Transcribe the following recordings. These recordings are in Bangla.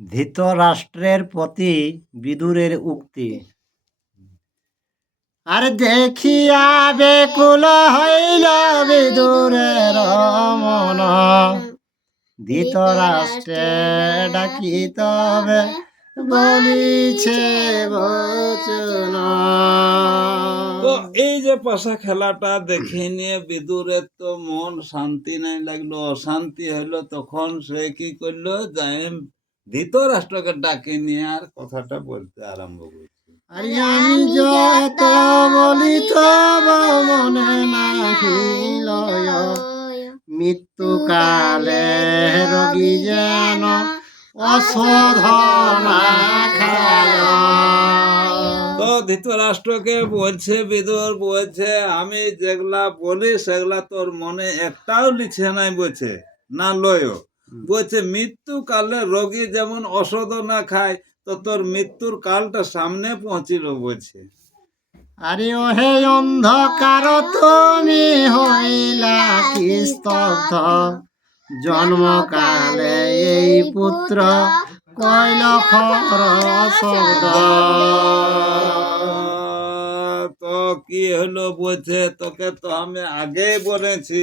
ধৃতরাষ্ট্রের প্রতি বিদুরের উক্তি। আর দেখিয়া বেকুল হইল বিদুরের মন, ধৃতরাষ্ট্রে ডাকি তবে বলিছে বচন। তো এই যে পাশা খেলাটা দেখে নিয়ে বিদুরের তো মন শান্তি নাই লাগলো, অশান্তি হইলো। তখন সে কি করলো, যাই ধৃতরাষ্ট্রকে ডাকে নিয়ে আর কথাটা বলতে আরম্ভ করছে। আরে আমি যত বলি তব মনে নাহিল, মৃত্যুকালে রোগী যেন অশোধনা খায়। তো ধৃতরাষ্ট্রকে বলছে, বিদুর বলছে, আমি যেগুলা বলি সেগুলা তোর মনে একটাও লিখে নাই, বলছে না লয়। বলছে মৃত্যুকালে রোগী যেমন ঔষধ না খায়, তো তোর মৃত্যুর কালটা সামনে পৌঁছিল, বলছে। আরে ওহে অন্ধকার তুমি হইলা কি স্তব্ধ, জন্মকালে এই পুত্র কইল খর শব্দ। তো কি হলো, বলছে তোকে তো আমি আগেই বলেছি,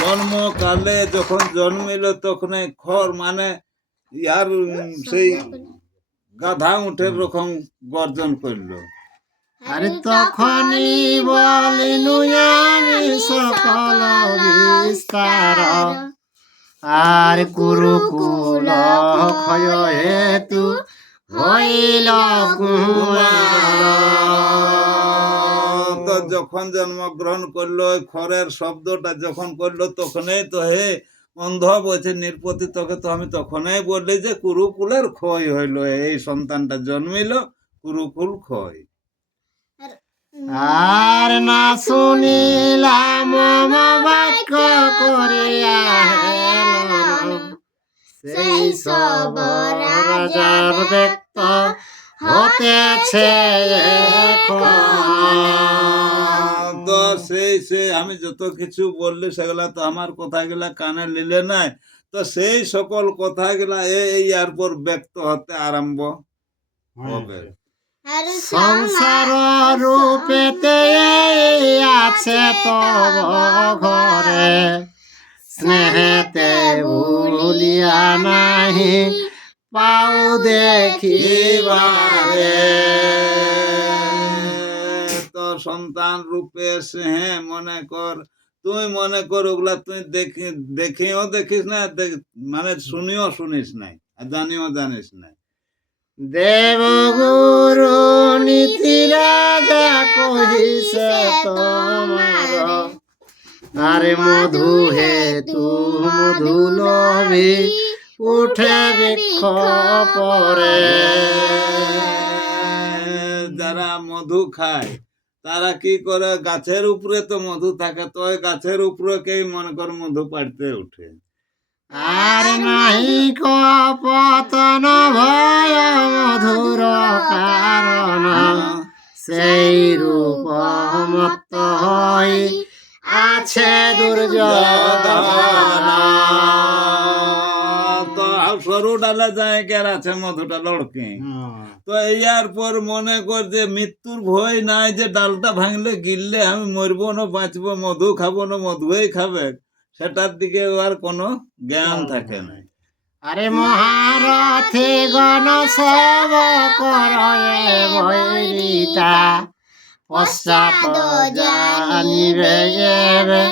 জন্মকালে যখন জন্মিল তখন খর মানে ইয়ার সেই গাধা উঠের রকম গর্জন করলো। আরে তখনই বলিনু আমি সকল বিস্তার, আর কুরুকুল ক্ষয় হেতু হইল কুমার। তো যখন জন্মগ্রহণ করলো, ওই খরের শব্দটা যখন করলো, তখনই তো হে অন্ধ বলছে নির্পতি, তোকে তো আমি তখনই বললি যে কুরুকুলের ক্ষয় হইলো, এই সন্তানটা জন্মিল, কুরুকুল ক্ষয়। আর না শুনিলাম বাক্য করিয়া হেলন, সেই সব রাজার ব্যক্ত হতেছে তো সেই আমি যত কিছু বললি সেগুলা তো আমার কথাগুলা কানে নিলে নাই, তো সেই সকল কথাগুলা এই আর পর ব্যক্ত হতে আরম্ভ হবে। সংসার রূপেতে আছে তব ঘরে, স্নেহেতে ভুলিয়া নাহি পাও দেখিবারে। তো সন্তান রূপে স্নেহে মনে কর, তুই মনে কর ওগুলা তুই দেখিও দেখিস না, মানে শুনিও শুনিস নাই, আর জানিও জানিস নাই। দেবগুরু নীতি রাজা কহিছে তোমার, আরে মধু হেতু মধু লোভী উঠে বৃক্ষ পরে। যারা মধু খায় তারা কি করে, গাছের উপরে তো মধু থাকে, তো ওই গাছের উপরে কেই মনে কর মধু পাড়তে উঠে। আর নাহি পতন ভয় মধুর কারণ, সেই রূপ মত্ত হই আছে দুর্যোধন। তো সরু ডালে যায় কের আছে মধুটা লড়কে। তো ইয়ার পর মনে কর যে মৃত্যুর ভয় নাই, যে ডালটা ভাঙলে গিললে আমি মরবো না বাঁচবো, মধু খাবো না মধুই খাবে, সেটার দিকে আর কোনো জ্ঞান থাকে না। আরে মহারথে গণ সব করয়ে বৈরিতা, পশ্চাৎ জানিবে এবে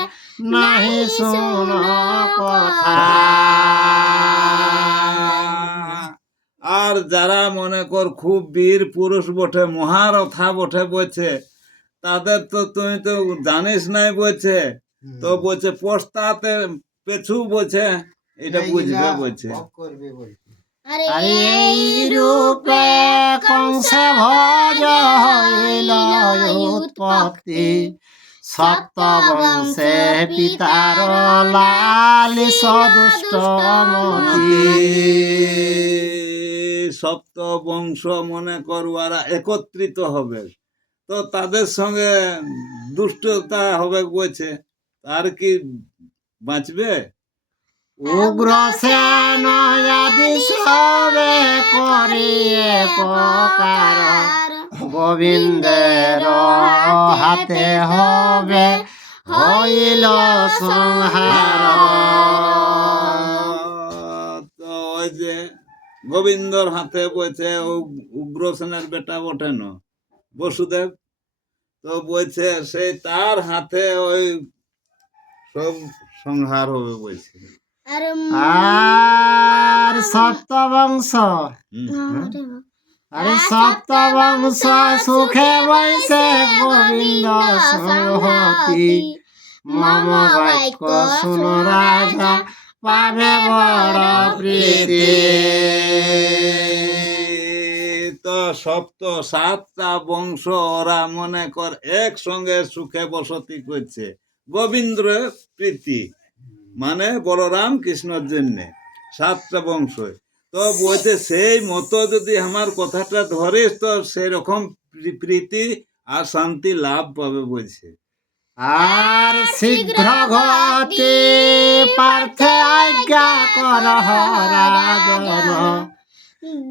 নাহি শুন কথা। আর যারা মনে কর খুব বীর পুরুষ বটে, মহারথা বটে বলছে, তাদের তো তুই তো জানিস নাই বলছে, তো বলছে পশ্চাতে পেছু বলছে, এটা বুঝবে বলছে। আরে এই রূপে কংসে ভজ হইল উৎপত্তি, সপ্ত বংশে পিতার লালিস দুষ্ট মতি। সপ্ত বংশ মনে কর ওরা একত্রিত হবে, তো তাদের সঙ্গে দুষ্টতা হবে বলছে, আর কি বাঁচবে? উগ্রসেন আদি সবে করিয়ে প্রকার গোবিন্দের হাতে হবে হইল সংহার। তো ওই যে গোবিন্দর হাতে বলছে উগ্রসেনের বেটা বটে না বসুদেব, তো বলছে সেই তার হাতে ওই সব সংহার হবে বলছে। আর সপ্তবংশ, আরে সপ্তবংশ সুখে বৈশে গোবিন্দ সংহতি, মম বাক্য শুনো রাজা পাবে বড় প্রীতি। তো সাতটা বংশ ওরা মনে কর একসঙ্গে সুখে বসতি করছে গোবিন্দের প্রীতি, মানে বলরাম কৃষ্ণর জন্য সাতটা বংশ। তো বলছে সেই মতো যদি আমার কথাটা ধরিস তো সেই রকম প্রীতি আর শান্তি লাভ পাবে বলছে। আর শীঘ্র গতি পার্থে আজ্ঞা কর রাজন,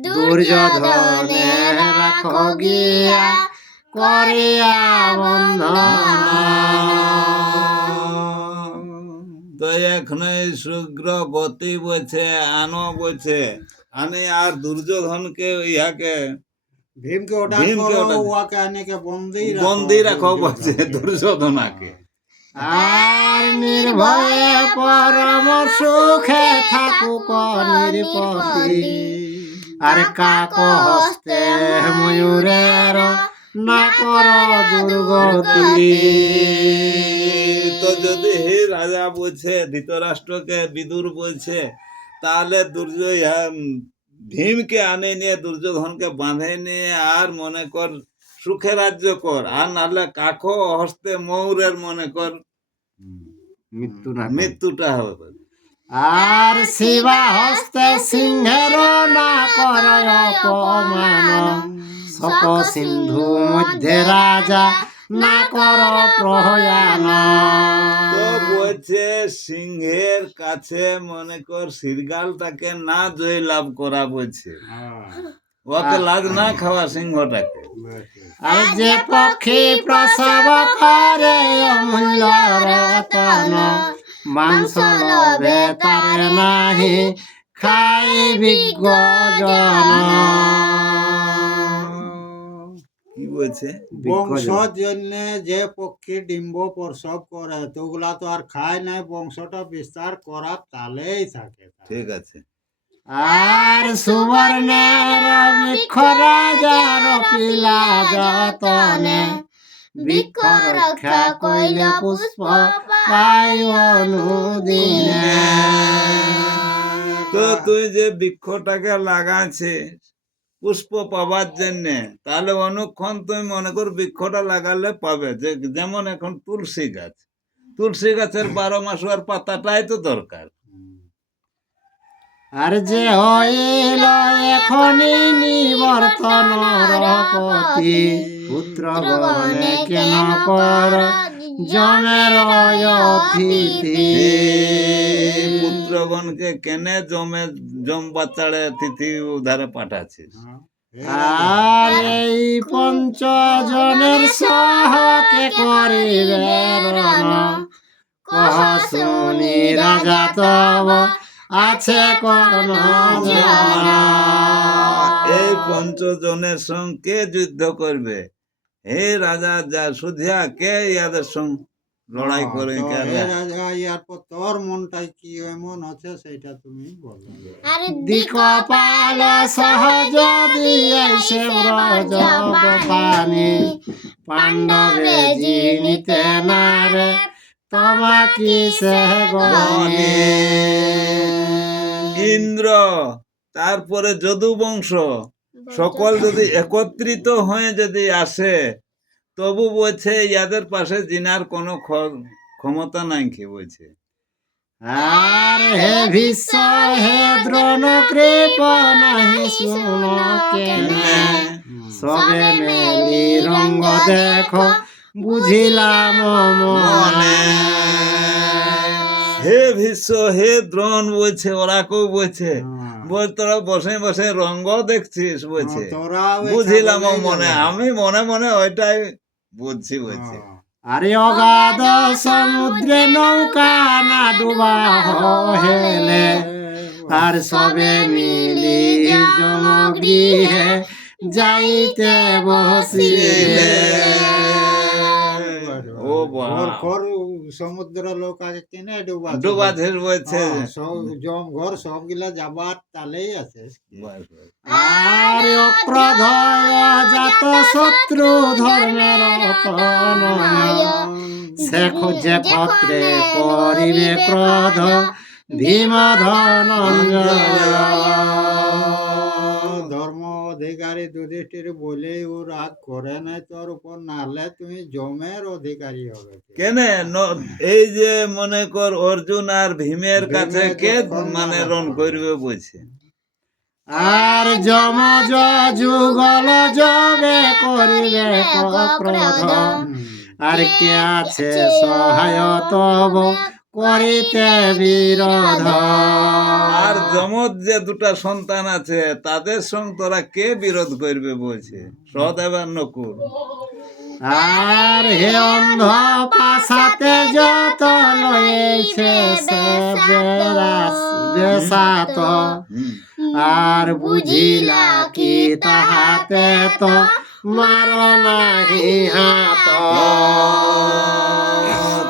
দুর্যোধনে রাখো গিয়া করিয়া বন্ধন। তো এখানে শীঘ্র গতি বলছে আনো বলছে, আনে আর দুর্যোধনকে ইহাকে ভীমকে ওটা ভীমকে করো, ওটা- উহাকে আনিকে বন্দি রাখো বলছে দুর্যোধনাকে। আর নির্ভয়ে পরম সুখে থাকুক নিরপতি, আর কাক হস্তে ময়ূরের না কর দুর্গতি। তো যদি হে রাজা বলছে ধৃতরাষ্ট্রকে বিদুর বলছে, তাহলে ভীমকে আনে নিয়ে দুর্যোধনকে বাঁধে নিয়ে আর মনে কর সুখে রাজ্য কর, আর নাহলে কাকো হস্তে ময়ূরের মনে কর মৃত্যুটা হবে। আর শিবা হস্তে সিংহের না কর অপমান, শোক সিন্ধু মধ্যে রাজা না কর প্রয়াণ। তো বলছে সিংহের কাছে মনে কর শৃগালটাকে না জয় লাভ করা বলছে, ওকে লাজ না খাওয়া সিংহটাকে। আর যে পক্ষী প্রসব করে অমূল্য রতন, মাংস লবে তার নাহি খাই বিজ্ঞ জন। কি বলছে? বংশর জন্য যে পক্ষী ডিম্ব প্রসব করে তো ওগুলা তো আর খায় নাই, বংশটা বিস্তার করার তালেই থাকে। ঠিক আছে। আর সুবর্ণের বৃক্ষ রাজার পিলা যতনে, বৃক্ষ রক্ষা কইলে পুষ্প পাই অনুদিনে। তো তুই যে বৃক্ষটাকে লাগাচ্ছে পুষ্প পাবার জন্য, তাহলে অনুক্ষণ তুই মনে কর বৃক্ষটা লাগালে পাবে। যেমন এখন তুলসী গাছ, তুলসী গাছের 12 মাস আর পাতাটাই তো দরকার। আর যে হইল এখনই নিবর্তন রপতি, পুত্র গণে কেন কর জমের অতিথি। পুত্রগণকে কেনে জম বাচ্চাড়ে তিথি উধারে পাঠাচ্ছিস। আর এই পঞ্চজনের সহকে করিবে রণ, কহ শুনি রাজা তব আছে কোন জন। এই পঞ্চজনের সঙ্গে যুদ্ধ করবে, হে রাজা যা সুধিয়া কে ইয়াদের সঙ্গে লড়াই করে তো হে রাজা, ইয়ার পর তোর মনটাই কি এমন আছে সেটা তুমি বলো। দিকপাল সহজ দিয়েছে ব্রজ পানি, পাণ্ডবে জিনিতে নারে তোমা কি সে গণে। ইন্দ্র তারপরে যদু বংশ সকল যদি একত্রিত হয়ে যদি আসে, তবু বলছে ইয়াদের পাশে জিনার কোনো ক্ষমতা নাই কি বলছে। আর হে ভীষ্ম হে দ্রোণ কৃপ নাহি শুন কেনে, সবে মেলি রঙ্গ দেখো বুঝিলাম মনে। হে ভীষ্ম হে দ্রোণ বলছে, ওরা কেউ বলছে বল তোরা বসে বসে রঙ্গ দেখছিস বলছে তোরা ওই বুঝিলাম ও ছাগলেই মনে যাবে। আমি মনে মনে ওইটাই বুঝছি বলছে হ্যাঁ। আরে অগাধ সমুদ্রে নৌকা না ডুবা হেলে আর সবে মিলি জমগৃহে যাইতে বসিলে। ও বাবা ঘর সমুদ্র লোক আগে কেনে ডুবা ডুবাধের বলছে সব জম ঘর সবগুলা যাবার তালেই আছে। আর অক্রোধয় জাত শত্রু ধর্মের রতন সে খুঁজে ক্ষত্রে করিবে ক্রোধ ভীম ধনঞ্জয়। ধর্ম অধিকারী যুধিষ্ঠির বলেই ও রাগ করে নাই তোর উপর, নাহলে তুমি জমের অধিকারী হবে। কেনে এই যে মনে কর অর্জুন আর ভীমের কাছে ভীমের কে যখন মানে মারা রণ পড়ে। করবে বলছে আর যমজ যুগল যবে করিবে ক্রোধ আর কে আছে সহায় তব করিতে বিরোধ। আর যমজ যে দুটা সন্তান আছে তাদের সঙ্গে তোরা কে বিরোধ করবে বলছে সহদেব আর নকুল। আর হে অন্ধ পাশাতে যত লয়েছে সে বেসাত আর বুঝিলা কি তাহাতে তো মার নাহি হাত।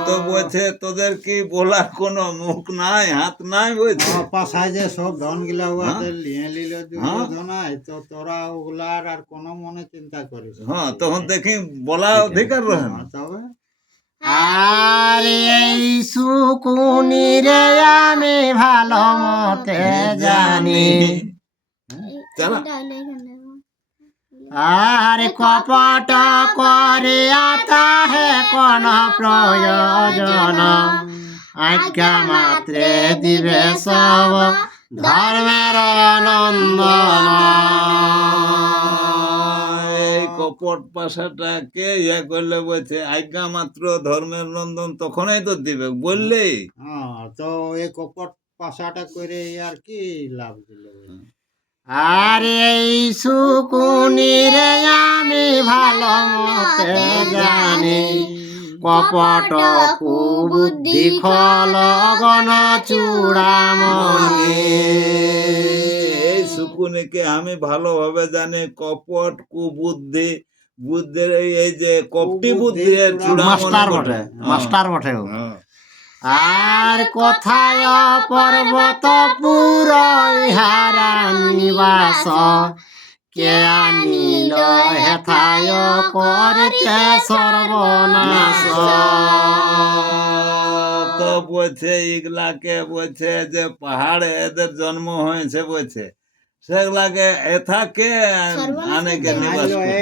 তো বলছে তোদের কি বলার কোনো মুখ নাই হাত নাই বলছে পাশায় যে সব ধন গিলা হ্যাঁ। নিয়ে নিল দুর্যোধনাই, তো তোরা ওগুলার আর কোনো মনে চিন্তা করিস না। হ্যাঁ তখন দেখি বলা অধিকার রহে না। তবে আর এই সুকুনি রে আমি ভালো মতে জানি চালা আর কপট করিয়া তাহে কোন প্রয়োজন আজ্ঞা মাত্রে দিবে সব ধর্মের নন্দন। এই কপট পাশাটা কে ইয়ে করলে বলছে আজ্ঞা মাত্র ধর্মের নন্দন তখনই তো দিবে বললেই হ্যাঁ, তো এই কপট পাশাটা করে আর কি লাভ দিল? আর এই সুকুনি রে আমি ভালো মতে জানি কপট কুবুদ্ধি খল গণ চূড়ামণি। এই সুকুনিকে আমি ভালোভাবে জানি কপট কুবুদ্ধি বুদ্ধের এই যে কপটি বুদ্ধির মাস্টার বটে, মাস্টার বটে ও। আর কথায় পর্বত পুর ইহারা নিবাস কে আনিল হেথায় করতে সর্বনাশ। তো বলছে এগুলাকে বলছে যে পাহাড়ে এদের জন্ম হয়েছে বলছে সেগুলাকে এথাকে আনেকে নিবাস আনলো করে।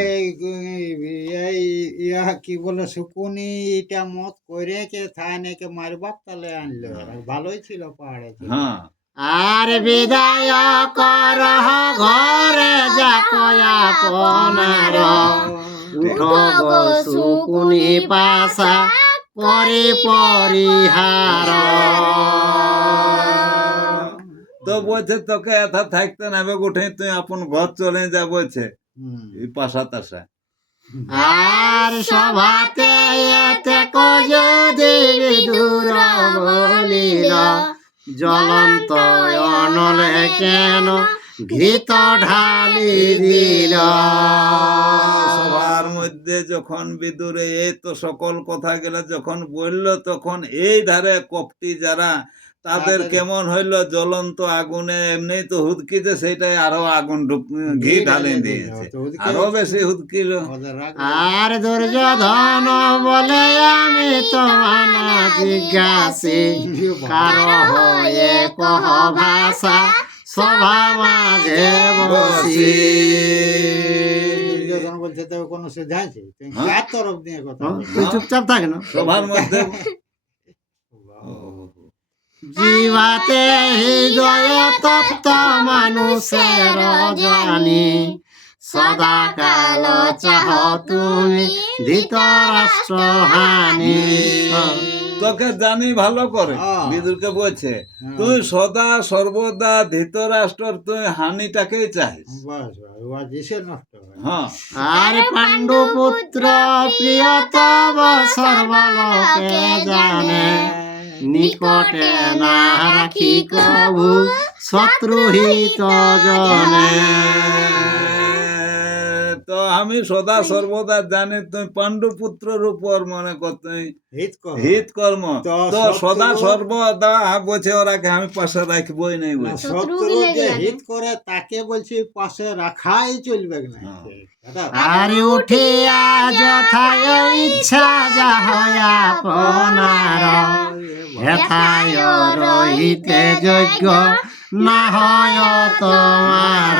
এই ইয়া কি বলে শুকুনি এটা মত করে কে থানেকে মারবার তালে আনলো। আর ভালোই ছিল পাহাড়ে ছিল। হ্যাঁ আর বিদায় কর ঘরে যা কয়া পনার উঠ গো সুকুনি পাশা করি পরিহার। তো বলছে তোকে এথা থাকতে নাবে উঠে তুই আপন ঘর চলে যা বলছে হুম। এই পাশা তাসা। আর সভাতে এতে যদি বিদুর বলিল জ্বলন্ত অনলে কেন ঘৃত ঢালি দিল। সবার মধ্যে যখন বিদুরে এই তো সকল কথা গেলে যখন বলল তখন এই ধারে কপটি যারা তাদের কেমন হইলো জ্বলন্ত আগুনে এমনি তো হুদকিতে সেটাই আরো আগুন ঘি ঢালে দিয়েছে আরো বেশি হুদকিল। ওদের রাগ আর দুর্যোধন বলে আমি তোমার জিজ্ঞাসি কার হয়ে কহ ভাষা সভা মাঝে বসি। দুর্যোধন বলছে তো কোনো সিদ্ধান্ত তুমি কার তরফ দিয়ে কথা বলছো? তুই চুপচাপ থাক না। সবার মধ্যে জীবাতে হৃদয় তপ্ত মানুষের জানি সদা কাল চাহ তুমি ধৃতরাষ্ট্র হানি। তোকে জানি ভালো করে হ্যাঁ। বিদুরকে বলছে হ্যাঁ। তুই সদা সর্বদা ধৃতরাষ্ট্র তুই হানিটাকেই চাইস। বাস বাস, ও দিশে নষ্ট হয়। হ্যাঁ আর পাণ্ডু পুত্র প্রিয় তব সর্বলোকে জানে, নিকটে না রাখি কভু শত্রুহিত জনে। তো আমি সদা সর্বদা জানি তুই পাণ্ডুপুত্রের উপর মনে কর তুই হিত কর। হিত কর্ম, তো তো সদা শত্রু- সর্বদা বলছে ওরাকে আমি পাশে রাখবই নাই না, বলছে। শত্রু যে হিত করে তাকে বলছি পাশে রাখাই চলবে না। হ্যাঁ। দাদা, আর উঠিয়া যথায় ইচ্ছা যা হয়া আপনার, হেথায় রহিতে যোগ্য না হয় তোমার।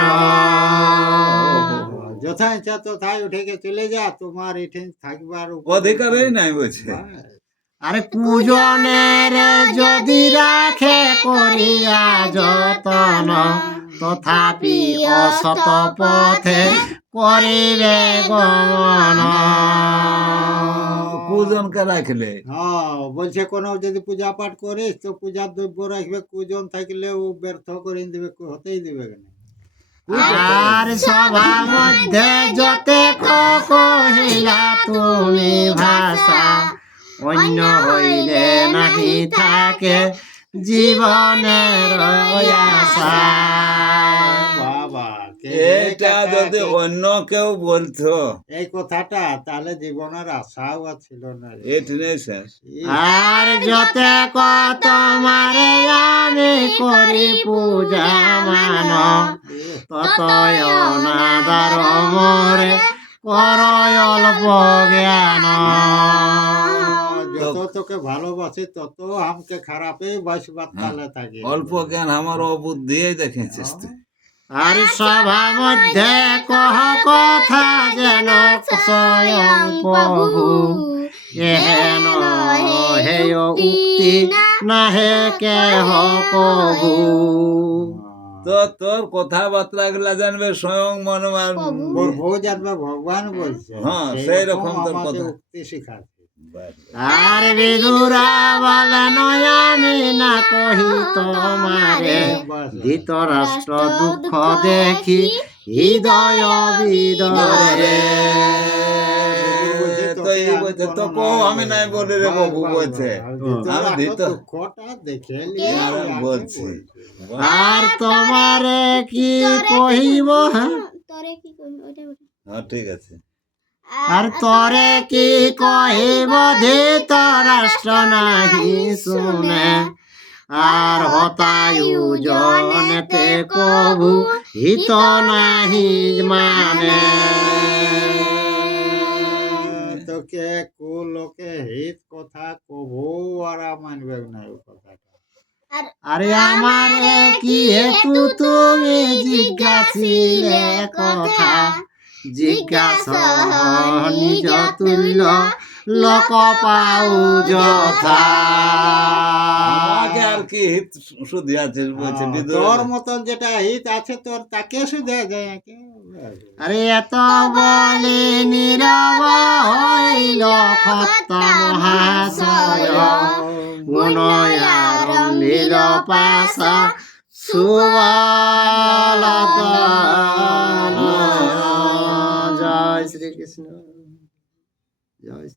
যথা ইচ্ছা তথায় উঠে গে চলে যা, তোমার এখানে থাকবার অধিকারই নাই বলছে। আরে কুজনের যদি রাখে করিয়া যতন, তথাপি অসত পথে করিবে গমন। কুজনকে রাখলে হ্যাঁ, বলছে কোনো যদি পূজা পাঠ করিস তো পূজার দ্রব্য রাখবে, কুজন থাকলে ও ব্যর্থ করে দিবে, হতেই দিবে না। আর সভা মধ্যে যতে কহিলা তুমি ভাষা, অন্য হইলে নাহি থাকে জীবনের আশা। বাবা, এটা যদি অন্য কেউ বলতো এই কথাটা, তাহলে জীবনের আশাও আর ছিল না রে। এটি নেই শেষ। আর যতে তোমারে আমি করি পূজা মান, ততয় অনাদার মরে করয় অল্প জ্ঞান। যত তোকে ভালোবাসি তত আমাকে খারাপে বাসবার তালে থাকি। অল্প জ্ঞান আমার অবুদ্ধি দেখেছিস তুই। আর সভা মধ্যে কহ কথা যেন স্বয়ং প্রভু, এহেন হেয় উক্তি না হে কেহ কভু। তো তোর কথাবার্তা গুলা জানবে স্বয়ং মনমান। প্রভু জানবে, ভগবান বলছে। হ্যাঁ, সেই রকম তোর আমাকে কথা। উক্তি শিখাচ্ছে। আর বিদুরা বলেন আমি না কহি তোমারে, ধৃতরাষ্ট্র দুঃখ দেখি হৃদয় বিদরে। তো এই বলছে তো কো আমি নাই বলি রে বাবু বলছে। আমি ধৃত দুঃখটা দেখে আর আমি বলছি। আর তোমারে কি কহিব, হ্যাঁ? হ্যাঁ ঠিক আছে। আর তরে কি কহিব ধৃতরাষ্ট্র নাহি শুনে, আর হতায়ু জনেতে কভু হিত নাহি মানে। তোকে লোকে হিত কথা কবু আর মানবে না ও কথাটা। আরে আমারে কি হেতু তুমি জিজ্ঞাসিলে কথা, জিজ্ঞাসা নিজ তুল্য লোক পাউ যথা। আমাকে আর কি হিত শুধু আছিস বলছে বিদুর। তোর মতন যেটা হিত আছে তোর তাকে শুধু যায় নাকি? আরে এত বলে নীরব হইল ক্ষত্ত মহাশয়, গুণয়ারম্ভিল পাশা সুবলদ। জয় শ্রীকৃষ্ণ, জয় শ্রী